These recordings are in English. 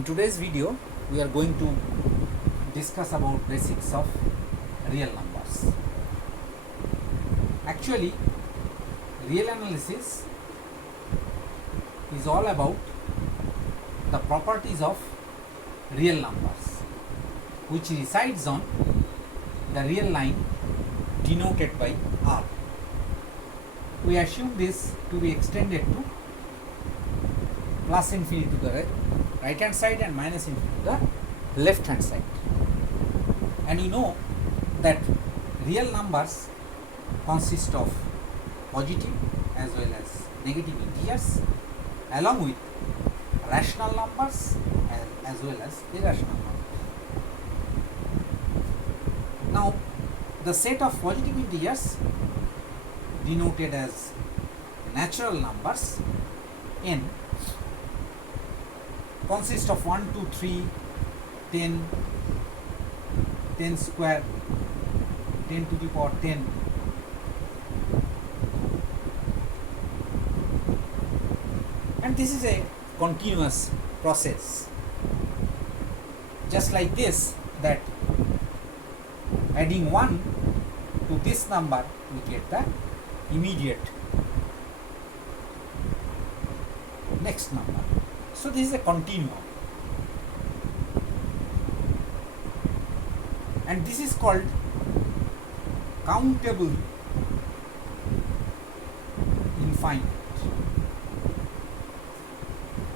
In today's video, we are going to discuss about basics of real numbers. Actually, real analysis is all about the properties of real numbers, which resides on the real line denoted by R. We assume this to be extended to plus infinity to the right hand side and minus infinity to the left hand side. And you know that real numbers consist of positive as well as negative integers, along with rational numbers as well as irrational numbers. Now, the set of positive integers denoted as natural numbers n consists of 1, 2, 3, 10, 10 square, 10 to the power 10. And this is a continuous process. Just like this, that adding 1 to this number, we get the immediate next number. So this is a continuum, and this is called countable infinite.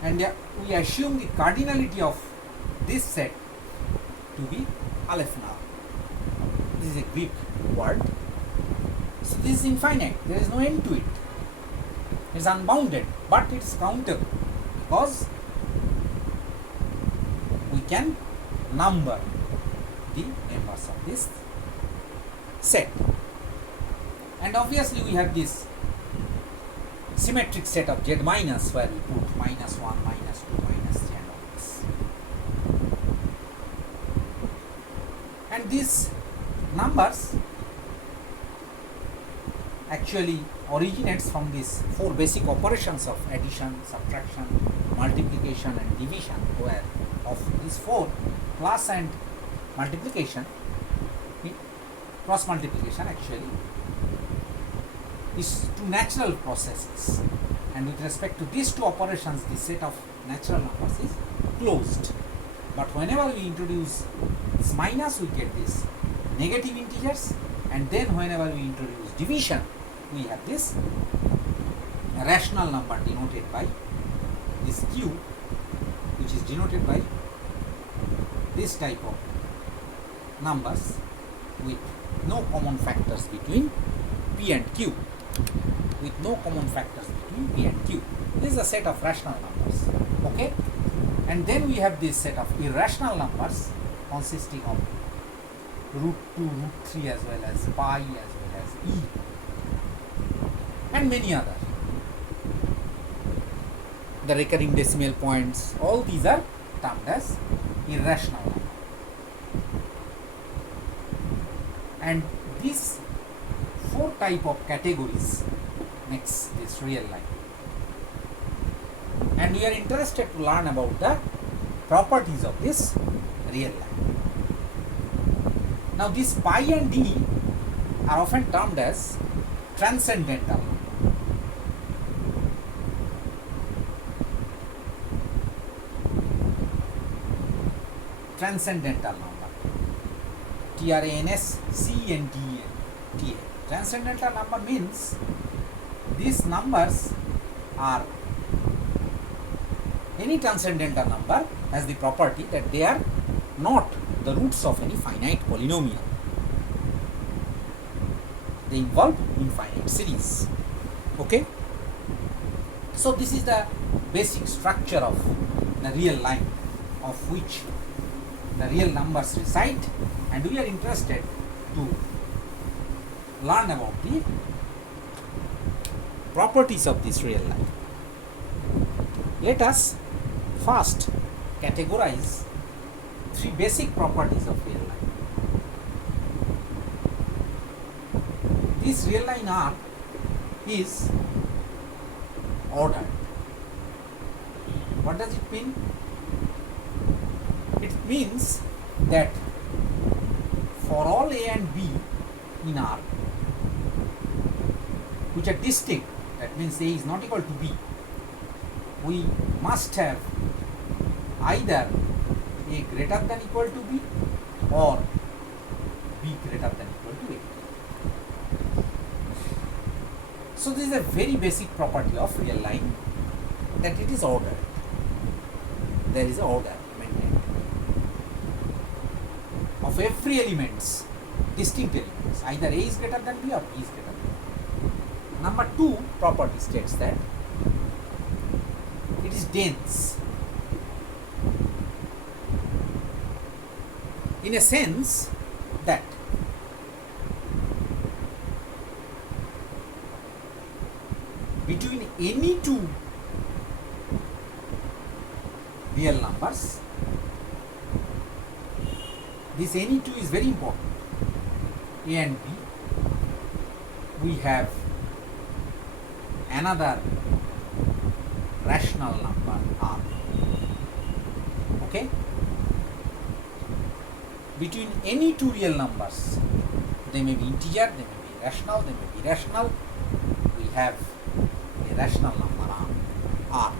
And we assume the cardinality of this set to be aleph now. This is a Greek word. So this is infinite. There is no end to it. It is unbounded, but it is countable because we can number the members of this set. And obviously we have this symmetric set of Z minus, where we put minus 1, minus 2, minus 3 and all this. And these numbers actually originates from these 4 basic operations of addition, subtraction, multiplication and division, where of these 4, plus and multiplication, cross multiplication actually is 2 natural processes, and with respect to these 2 operations, the set of natural numbers is closed. But whenever we introduce this minus, we get this negative integers, and then whenever we introduce division, we have this rational number denoted by this q, which is denoted by this type of numbers with no common factors between p and q. With no common factors between p and q. This is a set of rational numbers. Okay? And then we have this set of irrational numbers consisting of root 2, root 3 as well as pi as well as e and many other. The recurring decimal points, all these are termed as irrational numbers. And these 4 type of categories makes this real line. And we are interested to learn about the properties of this real line. Now this pi and d are often termed as transcendental. Transcendental number. T-R-A-N-S-C-E-N-T-A. Transcendental number means these numbers are, any transcendental number has the property that they are not the roots of any finite polynomial. They involve infinite series. Okay? So this is the basic structure of the real line, of which the real numbers reside, and we are interested to learn about the properties of this real line. Let us first categorize 3 basic properties of real line. This real line R is ordered. What does it mean? It means that for all A and B in R which are distinct, that means A is not equal to B, we must have either A greater than equal to B or B greater than equal to A. So this is a very basic property of real line, that it is ordered. There is an order maintained of every elements, distinct elements, either A is greater than B or B is greater than B. Number 2 property states that it is dense. In a sense that between any two real numbers, this any two is very important, A and B, we have another rational number R. Okay? Between any two real numbers, they may be integer, they may be rational, they may be irrational, we have a rational number R.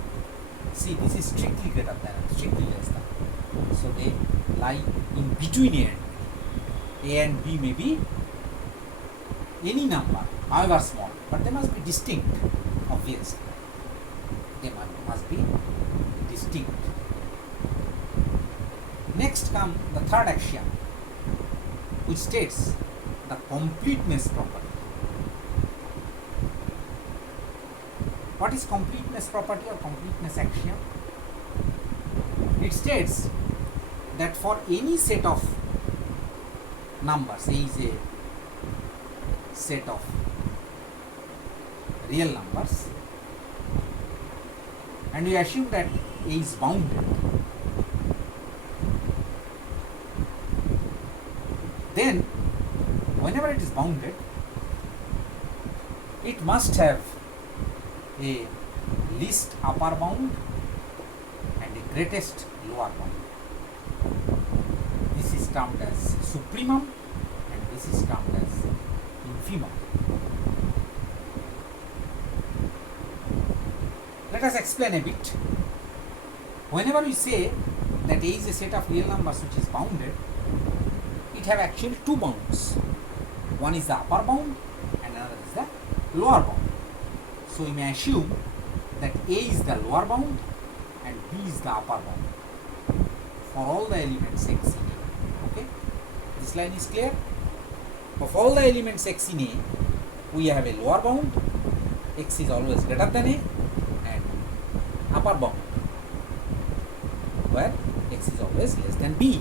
See, this is strictly greater than and strictly less than. So they lie in between A and B. A and B may be any number, however small, but they must be distinct, obviously. They must be distinct. Next comes the third axiom, which states the completeness property. What is completeness property or completeness axiom? It states that for any set of numbers, A is a set of real numbers, and we assume that A is bounded, then whenever it is bounded, it must have a least upper bound and a greatest lower bound. This is termed as supremum and this is termed as infimum. Let us explain a bit. Whenever we say that A is a set of real numbers which is bounded, it have actually two bounds. One is the upper bound and another is the lower bound. So we may assume that A is the lower bound and B is the upper bound for all the elements x in A. Okay? This line is clear? Of all the elements x in A, we have a lower bound, x is always greater than A, and upper bound, where x is always less than B.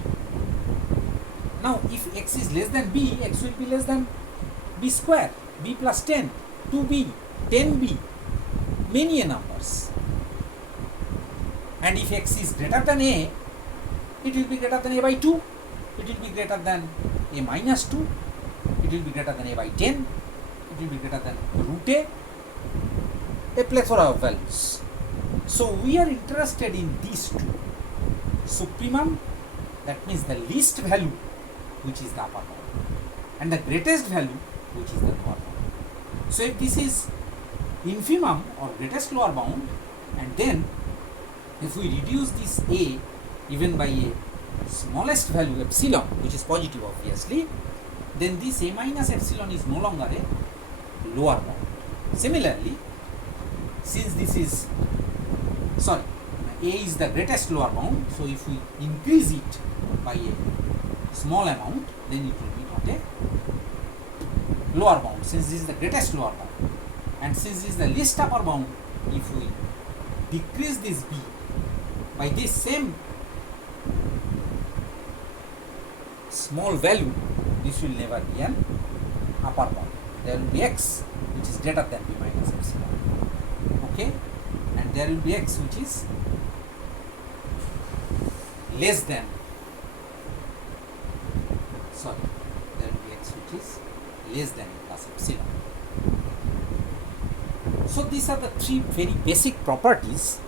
Now, if x is less than B, x will be less than B square, B plus 10, 2B, 10B, many numbers. And if x is greater than A, it will be greater than A by 2, it will be greater than A minus 2, it will be greater than A by 10, it will be greater than root a plethora of values. So we are interested in these two. Supremum, that means the least value, which is the upper bound, and the greatest value, which is the lower bound. So if this is infimum or greatest lower bound, and then if we reduce this A even by a smallest value epsilon, which is positive obviously, then this A minus epsilon is no longer a lower bound. Similarly, since this is, A is the greatest lower bound, so if we increase it by a small amount, then it will be not a lower bound, since this is the greatest lower bound. And since this is the least upper bound, if we decrease this B by this same small value, this will never be an upper bound. There will be x which is greater than B minus epsilon. Okay? And there will be x which is less than, there will be x which is less than A plus epsilon. So these are the three very basic properties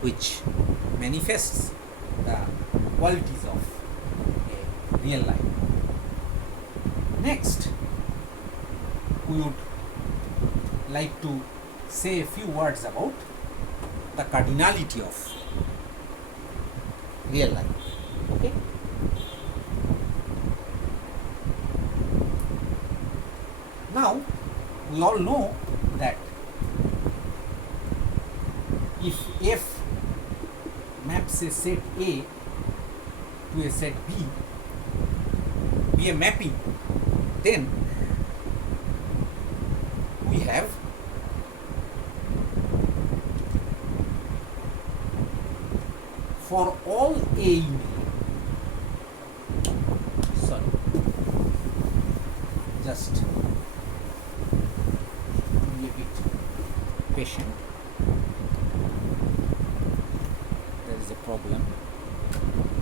which manifests the qualities of a real line. Next, we would like to say a few words about the cardinality of real line. Okay. Now, we all know that if F maps a set A to a set B, be a mapping, then we have for all A in A, sorry, just be a bit patient, there is a problem.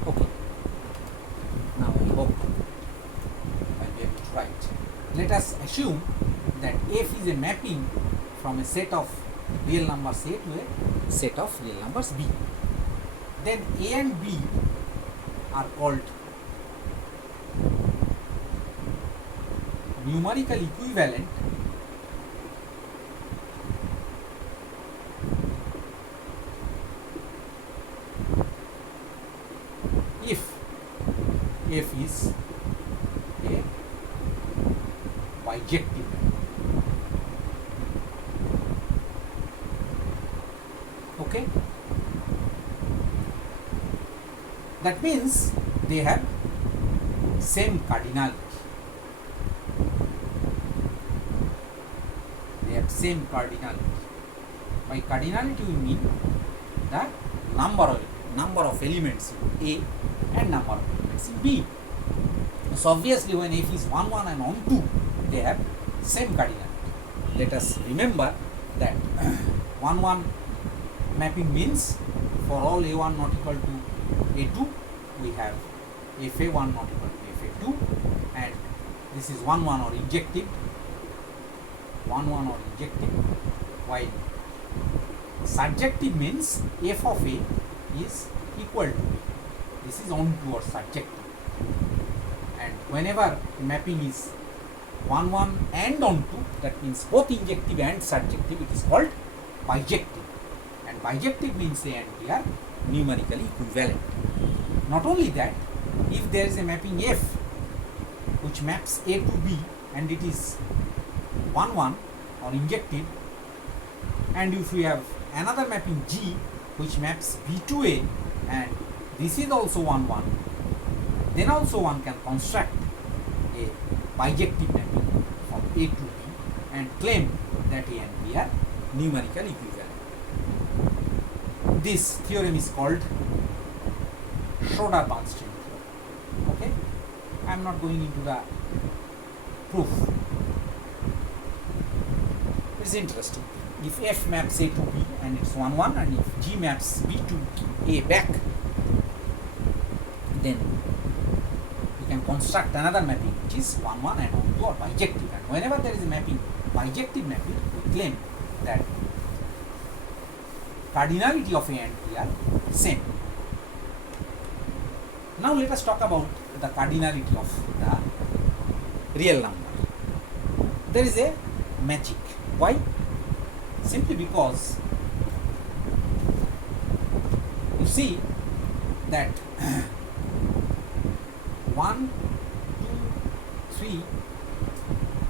Okay, now I hope I'll be able to write. Let us assume that F is a mapping from a set of real numbers A to a set of real numbers B. Then A and B are called numerical equivalent if F is a bijective. Okay, that means they have same cardinality. They have same cardinality. By cardinality we mean the number of elements in A and number of elements in B. So obviously when F is 1 1 and 1 2, they have same cardinality. Let us remember that 1 1 mapping means for all A1 not equal to A2, we have FA1 not equal to FA2, and this is 1 1 or injective, 1 1 or injective, while surjective means F of A is equal to A. This is onto or surjective, and whenever mapping is 1 1 and onto, that means both injective and surjective, it is called bijective, and bijective means A and B are numerically equivalent. Not only that, if there is a mapping F which maps A to B and it is 1 1 or injective, and if we have another mapping G which maps B to A and this is also 1 1, then also one can construct a bijective mapping from A to B and claim that A and B are numerically equivalent. This theorem is called Schroeder-Bernstein theorem. Okay, I am not going into the proof. It's interesting. If F maps A to B and it's 1 1, and if G maps B to A back, then we can construct another mapping which is 1 1 and 1 2 or bijective. And whenever there is a mapping, bijective mapping, we claim that cardinality of A and B are same. Now let us talk about the cardinality of the real number. There is a magic. Why? Simply because you see that 1, 2, 3,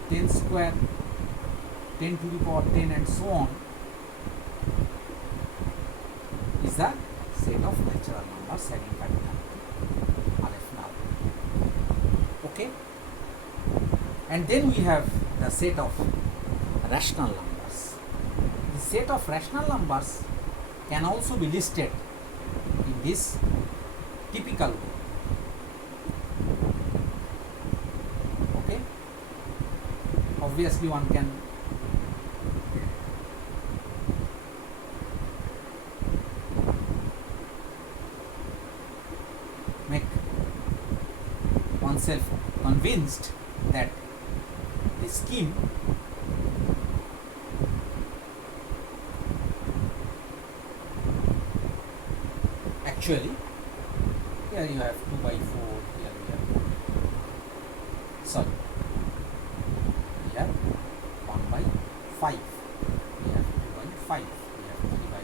10 square, 10 to the power 10 and so on is the set of natural numbers having cardinality Aleph now. Okay, and then we have the set of rational numbers. The set of rational numbers can also be listed in this typical way. Okay, obviously one can make oneself convinced that the scheme actually a Here you have 2 by 4, here you have, sorry, here 1 by 5, we have 2 by 5, we have 3 by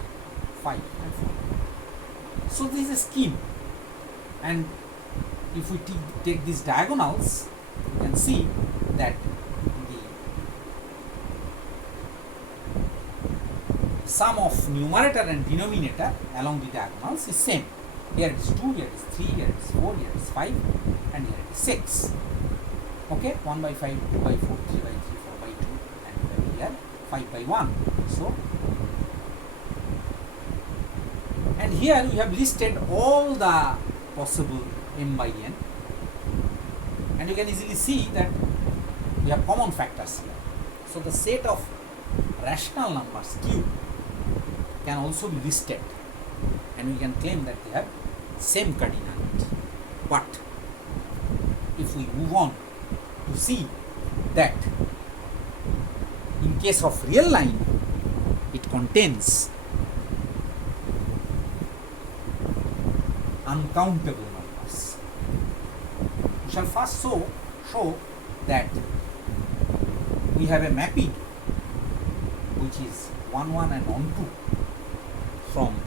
5 and 4. So this is a scheme, and if we take these diagonals, you can see that the sum of numerator and denominator along the diagonals is same. Here it is 2, here it is 3, here it is 4, here it is 5, and here it is 6. Okay, 1 by 5, 2 by 4, 3 by 3, 4 by 2, and here 5 by 1. So, and here we have listed all the possible m by n, and you can easily see that we have common factors here. So the set of rational numbers q can also be listed, and we can claim that they have same cardinality. But if we move on to see that in case of real line, it contains uncountable numbers. We shall first show that we have a mapping which is 1, 1 and on 2 from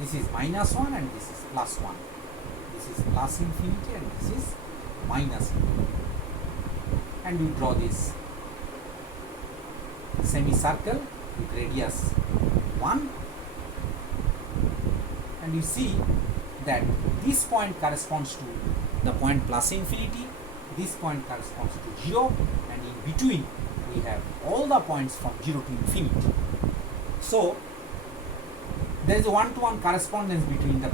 this is minus 1 and this is plus 1. This is plus infinity and this is minus infinity. And we draw this semicircle with radius 1, and you see that this point corresponds to the point plus infinity, this point corresponds to 0, and in between we have all the points from 0 to infinity. So there is a one-to-one correspondence between the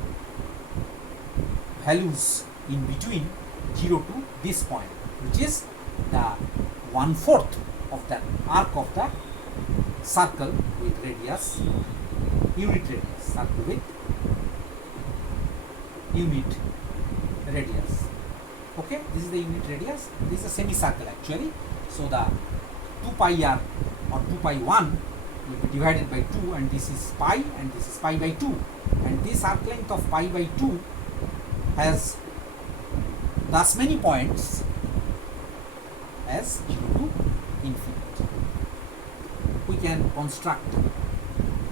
values in between 0 to this point, which is the 1/4 of the arc of the circle with radius, unit radius, circle with unit radius. Okay, this is the unit radius, this is a semicircle actually. So the 2 pi r or 2 pi 1 will be divided by 2, and this is pi and this is pi by 2, and this arc length of pi by 2 has thus many points as 0 to infinity. We can construct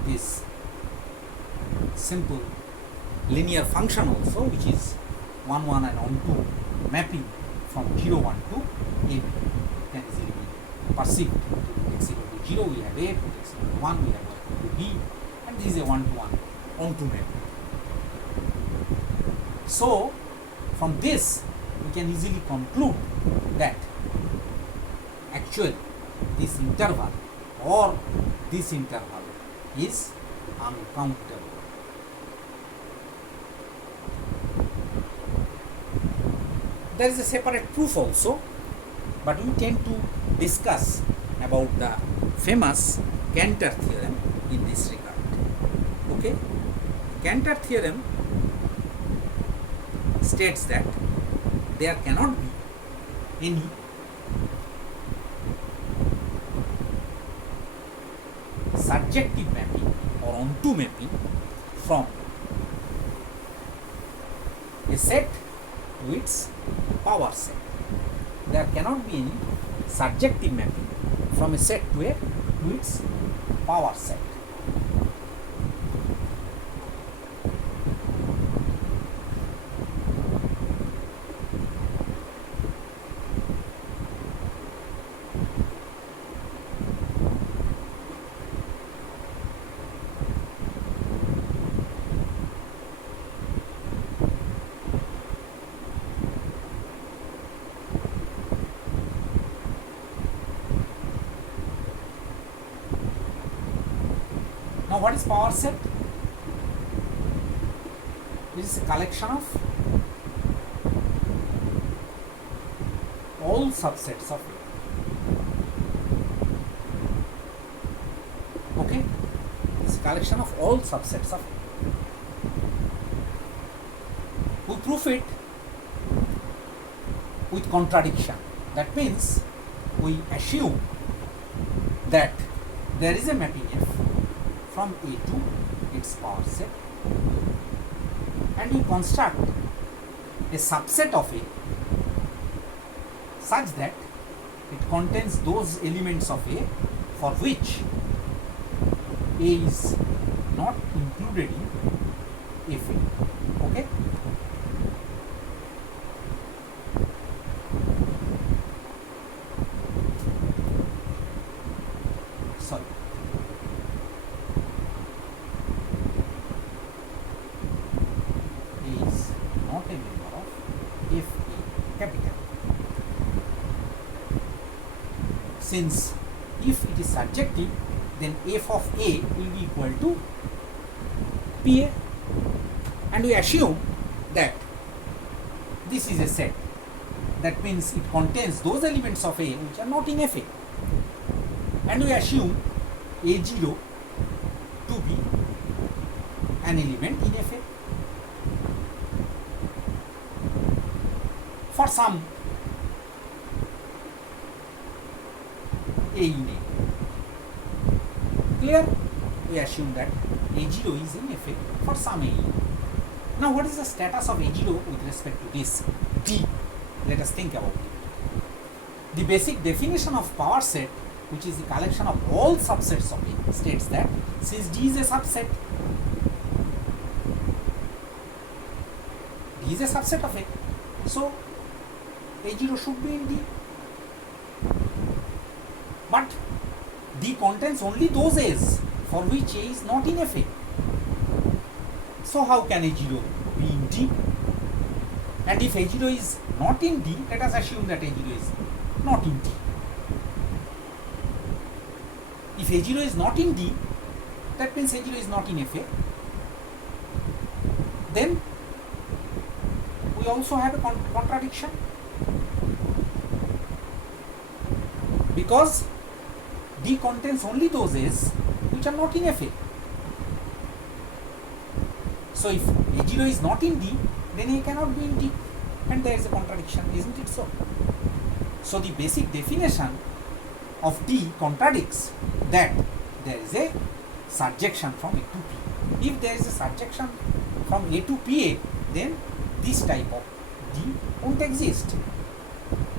this simple linear function also, which is 1, 1 and on 2 mapping from 0, 1 to a b. Can easily be perceived. To x equal to 0 we have a, to x equal to 1 we have to b, and this is a 1 to 1 on 2 mapping. So from this we can easily conclude that actually this interval or this interval is uncountable. There is a separate proof also, but we tend to discuss about the famous Cantor theorem in this regard. Okay, Cantor theorem states that there cannot be any surjective mapping or onto mapping from a set to its power set. There cannot be any surjective mapping from a set to its power set. Now, what is power set? This is a collection of all subsets of A. Okay, it's a collection of all subsets of A. We prove it with contradiction. That means we assume that there is a mapping F from A to its power set, and we construct a subset of A such that it contains those elements of A for which A is not included in FA. Okay? Sorry. A is not a member of FA capital. Since if it is surjective, then f of A will be equal to PA, and we assume that this is a set. That means it contains those elements of A which are not in FA, and we assume A0 to be an element in FA for some A in A. Clear? We assume that A0 is in FA for some A. Now what is the status of A0 with respect to this D? Let us think about it. The basic definition of power set, which is the collection of all subsets of A, states that since D is a subset, D is a subset of A, so A0 should be in D. But D contains only those A's for which A is not in FA. So how can A0 be in D? And if A0 is not in D, let us assume that A0 is not in D. If A0 is not in D, that means A0 is not in FA. Then we also have a contradiction, because D contains only those A's which are not in FA. So if A0 is not in D, then A cannot be in D, and there is a contradiction, isn't it so? So the basic definition of D contradicts that there is a surjection from A to P. If there is a surjection from A to PA, then this type of D won't exist.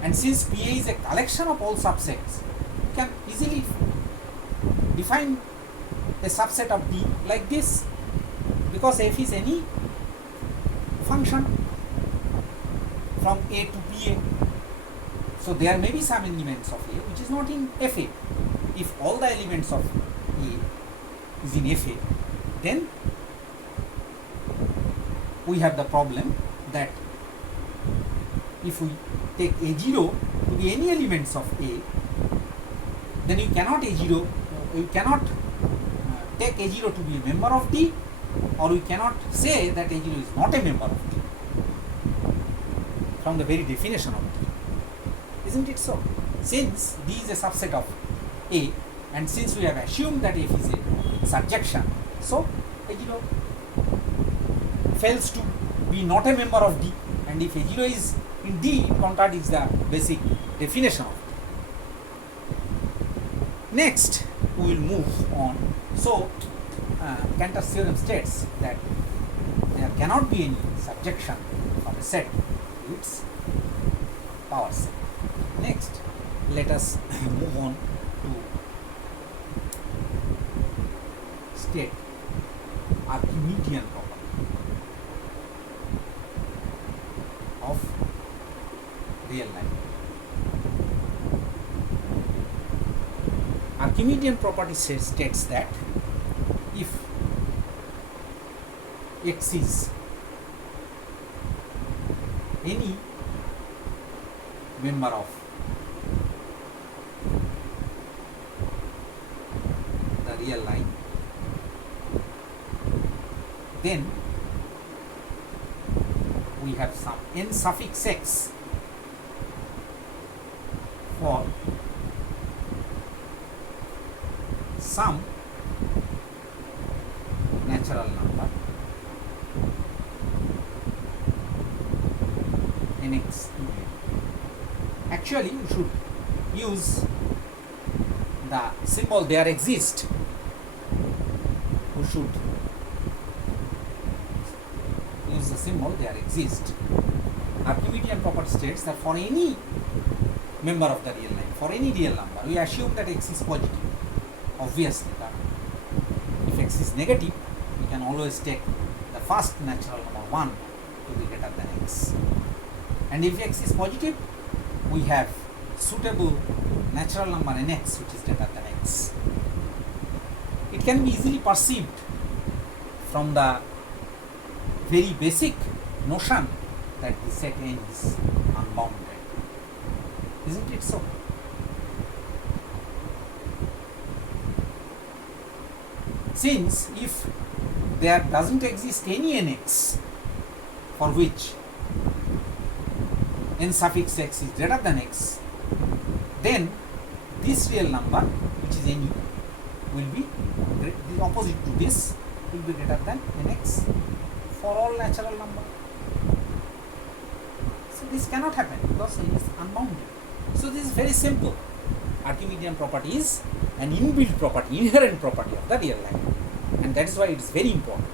And since PA is a collection of all subsets, you can easily define a subset of D like this, because F is any function from A to PA. So there may be some elements of A which is not in FA. If all the elements of A is in FA, then we have the problem that if we take A0 to be any elements of A, then you cannot take A0 to be a member of D, or we cannot say that A0 is not a member of D from the very definition of D. Isn't it so? Since D is a subset of A, and since we have assumed that F is a surjection, so A0 fails to be not a member of D, and if A0 is in D, it contradicts the basic definition of D. Next, we will move on. So, Cantor's theorem states that there cannot be any surjection of a set to its power set. Next, let us move on to state Archimedean property of real line. Archimedean property states that if X is any member of the real line, then we have some n suffix x for some natural number nx. Actually, you should use the symbol there exists we should use the symbol there exist. Archimedean property states that for any member of the real line, for any real number, we assume that x is positive. Obviously, if x is negative, we can always take the first natural number 1 to be greater than x. And if x is positive, we have suitable natural number nx which is greater than x. It can be easily perceived from the very basic notion that the set n is unbounded. Isn't it so? Since if there doesn't exist any nx for which n suffix x is greater than x, then this real number, which is any, will be the opposite to this, will be greater than nx for all natural number. So this cannot happen because it is unbounded. So this is very simple. Archimedean property is an inbuilt property, inherent property of the real line, and that is why it is very important.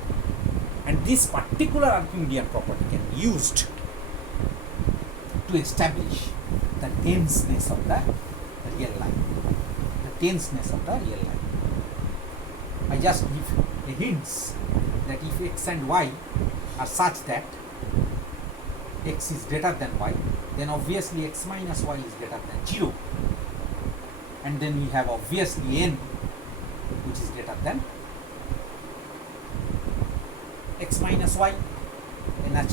And this particular Archimedean property can be used to establish the denseness of the real line. The denseness of the real line. I just give a hint that if x and y are such that x is greater than y, then obviously x minus y is greater than 0. And then we have obviously n which is greater than x minus y, a natural